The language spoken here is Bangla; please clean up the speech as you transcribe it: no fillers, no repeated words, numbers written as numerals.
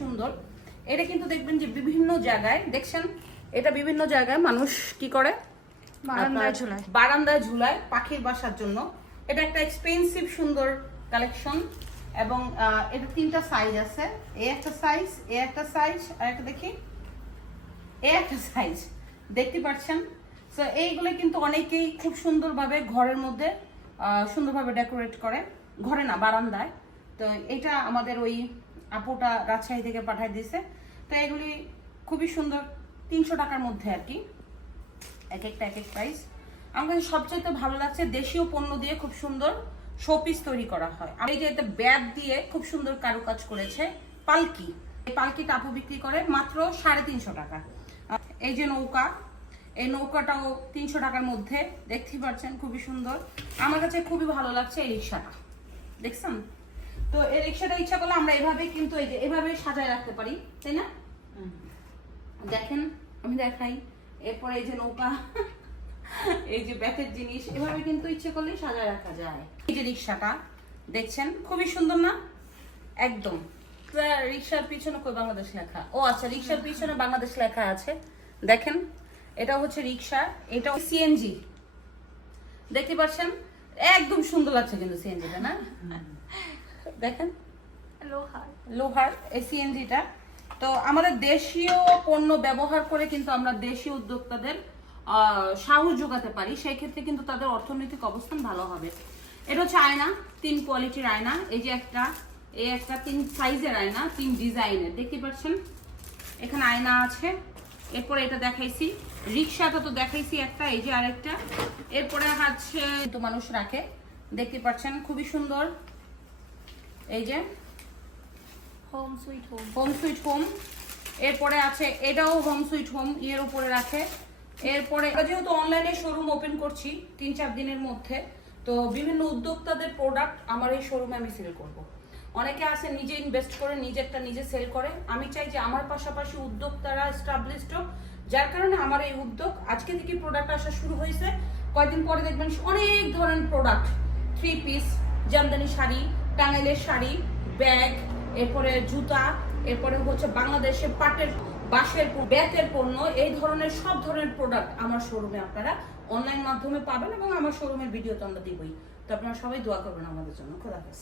সুন্দর। এটা কিন্তু দেখবেন যে বিভিন্ন জায়গায় দেখছেন, এটা বিভিন্ন জায়গায় মানুষ কি করে, বারান্দায় ঝুলায় পাখির বাসার জন্য। এটা একটা এক্সপেন্সিভ সুন্দর কালেকশন এবং এটা 3টা সাইজ আছে। এই একটা সাইজ, এই একটা সাইজ, আর একটা দেখি এই একটা সাইজ, দেখতে পাচ্ছেন। সো এইগুলো কিন্তু অনেকেই খুব সুন্দরভাবে ঘরের মধ্যে সুন্দরভাবে ডেকোরেট করে, ঘরে না বারান্দায়। তো এটা আমাদের ওই আপুটা রাজশাহী থেকে পাঠিয়ে দিয়েছে। তো এগুলি খুবই সুন্দর, 300 টাকার মধ্যে আর কি, এক একটা এক এক প্রাইস। আমার কাছে সবচেয়ে ভালো লাগছে দেশীয় পণ্য দিয়ে খুব সুন্দর শোপিস তৈরি করা হয়। এই যে এটা ব্যাগ দিয়ে খুব সুন্দর কারুকাজ করেছে, পালকি। এই পালকিটা আপু বিক্রি করে মাত্র 350 টাকা। এই যে নৌকা, এই নৌকাটাও 300 টাকার মধ্যে, দেখতে পাচ্ছেন খুবই সুন্দর। আমার কাছে খুবই ভালো লাগছে এই রিক্সাটা, দেখছেন। তো এই রিক্সাটা ইচ্ছা করলে আমরা এভাবে কিন্তু এই যে এভাবে সাজায় রাখতে পারি, তাই না? দেখেন আমি দেখাই। এরপরে এই যে নৌকা, এই যে ব্যাথের জিনিস, এভাবে কিন্তু ইচ্ছে করলেই সাজায় রাখা যায়। এই যে রিক্সাটা দেখছেন খুবই সুন্দর না? একদম রিক্সার পিছনে কই বাংলাদেশ লেখা, ও আচ্ছা রিক্সার পিছনে বাংলাদেশ লেখা আছে। দেখেন এটা হচ্ছে রিক্সা, এটা সিএনজি, দেখতে পাচ্ছেন একদম সুন্দর লাগছে কিন্তু সিএনজিটা না? দেখেন লোহার এই সিএনজিটা। তো আমাদের দেশীয় পণ্য ব্যবহার করে কিন্তু আমরা দেশীয় উদ্যোক্তাদের সাহস যোগাতে পারি, সেই ক্ষেত্রে কিন্তু তাদের অর্থনৈতিক অবস্থান ভালো হবে। এটা হচ্ছে আয়না, 3 কোয়ালিটির আয়না। এই যে একটা, এই একটা 3 সাইজের আয়না, 3 ডিজাইনের, দেখতে পাচ্ছেন এখানে আয়না আছে। এরপরে এটা দেখাইছি, রিক্সাটা তো দেখাইছি একটা, এই যে আরেকটা। এরপরে হচ্ছে তো মানুষ রাখে, দেখতে পাচ্ছেন খুবই সুন্দর। এই যে হোম সুইট হোম। এরপরে আছে এটাও হোম সুইট হোম, এর উপরে রাখে। এরপরে যেহেতু অনলাইনে শোরুম ওপেন করছি 3-4 দিনের মধ্যে, তো বিভিন্ন উদ্যোক্তাদের প্রোডাক্ট আমার এই শোরুমে আমি সেল করব। অনেকে আছে নিজে ইনভেস্ট করে নিজেরটা নিজে সেল করে, আমি চাই যে আমার পাশাপাশি উদ্যোক্তারা এস্টাবলিশড হোক। যার কারণে আমার এই উদ্যোগ, আজকে থেকে প্রোডাক্ট আসা শুরু হয়েছে, কয়েকদিন পরে দেখবেন অনেক ধরনের প্রোডাক্ট, 3 পিস, জামদানি শাড়ি, টাঙ্গাইলের শাড়ি, ব্যাগ, এরপরে জুতা, এরপরে হচ্ছে বাংলাদেশের পাটের বাঁশের ব্যাতের পণ্য, এই ধরনের সব ধরনের প্রোডাক্ট আমার শোরুমে আপনারা অনলাইন মাধ্যমে পাবেন এবং আমার শোরুমের ভিডিও তো আমরা দিবই। তো আপনারা সবাই দোয়া করবেন আমাদের জন্য। খোদা হাফেজ।